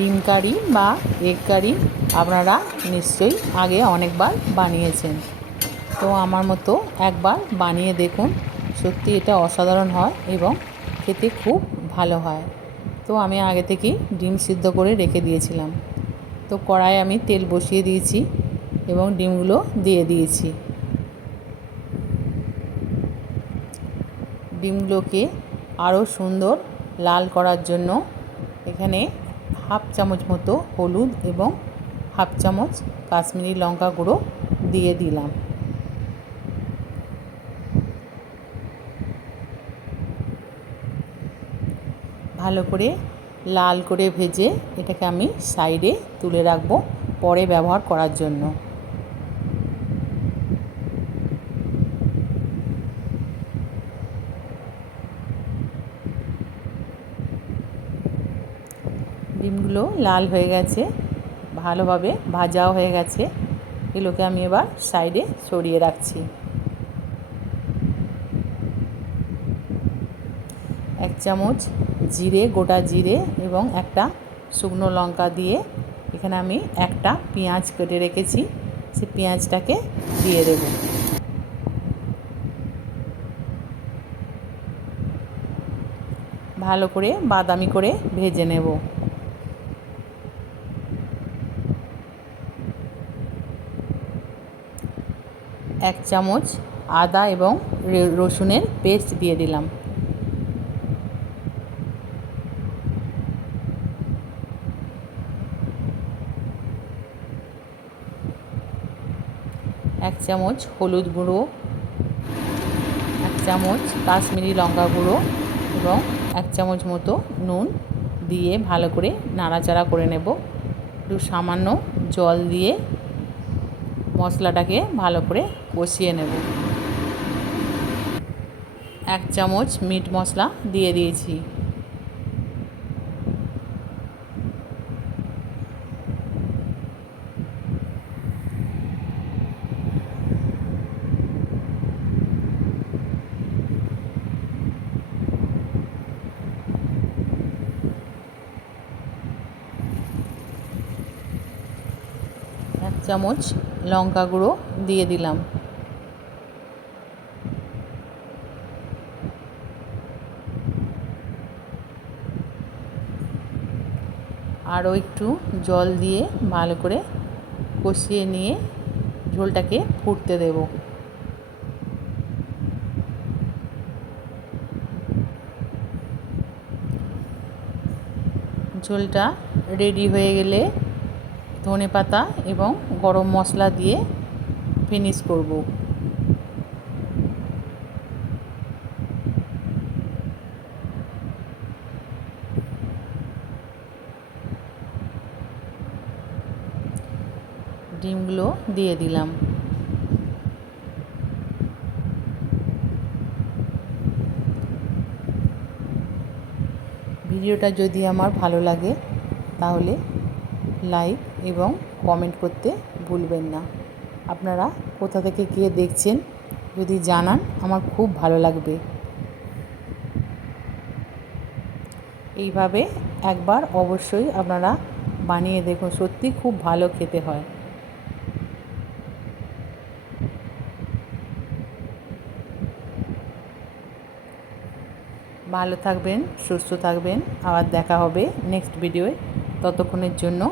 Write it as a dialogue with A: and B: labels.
A: ডিম কারি বা এগ কারি আপনারা নিশ্চয়ই আগে অনেকবার বানিয়েছেন। তো আমার মতো একবার বানিয়ে দেখুন, সত্যি এটা অসাধারণ হয় এবং খেতে খুব ভালো হয়। তো আমি আগে থেকেই ডিম সিদ্ধ করে রেখে দিয়েছিলাম। তো কড়াই আমি তেল বসিয়ে দিয়েছি এবং ডিমগুলো দিয়ে দিয়েছি। ডিমগুলোকে আরও সুন্দর লাল করার জন্য এখানে হাফ চামচ মতো হলুদ এবং হাফ চামচ কাশ্মীরি লঙ্কা গুঁড়ো দিয়ে দিলাম। ভালো করে লাল করে ভেজে এটাকে আমি সাইডে তুলে রাখব পরে ব্যবহার করার জন্য। ডিমগুলো লাল হয়ে গেছে, ভালোভাবে ভাজাও হয়ে গেছে। এগুলোকে আমি এবার সাইডে সরিয়ে রাখছি। এক চামচ জিরে, গোটা জিরে এবং একটা শুকনো লঙ্কা দিয়ে এখানে আমি একটা পেঁয়াজ কেটে রেখেছি। সে পেঁয়াজটাকে দিয়ে দেব। ভালো করে বাদামি করে ভেজে নেব। এক চামচ আদা এবং রসুনের পেস্ট দিয়ে দিলাম। এক চামচ হলুদ গুঁড়ো, এক চামচ কাশ্মীরি লঙ্কা গুঁড়ো এবং এক চামচ মতো নুন দিয়ে ভালো করে নাড়াচাড়া করে নেব। একটু সামান্য জল দিয়ে মশলাটাকে ভালো করে কষিয়ে নেব। এক চামচ মিট মশলা দিয়ে দিয়েছি এক চামচ লঙ্কা গুঁড়ো দিয়ে দিলাম। আরও একটু জল দিয়ে ভালো করে কষিয়ে নিয়ে ঝোলটাকে ফুটতে দেব। ঝোলটা রেডি হয়ে গেলে ধনে পাতা এবং গরম মশলা দিয়ে ফিনিশ করব। ডিমগুলো দিয়ে দিলাম। ভিডিওটা যদি আমার ভালো লাগে, তাহলে লাইক এবং কমেন্ট করতে ভুলবেন না। আপনারা কোথা থেকে কে দেখছেন যদি জানান, আমার খুব ভালো লাগবে। এইভাবে একবার অবশ্যই আপনারা বানিয়ে দেখুন, সত্যি খুব ভালো খেতে হয়। ভালো থাকবেন, সুস্থ থাকবেন, আবার দেখা হবে নেক্সট ভিডিওয় ততক্ষণের জন্য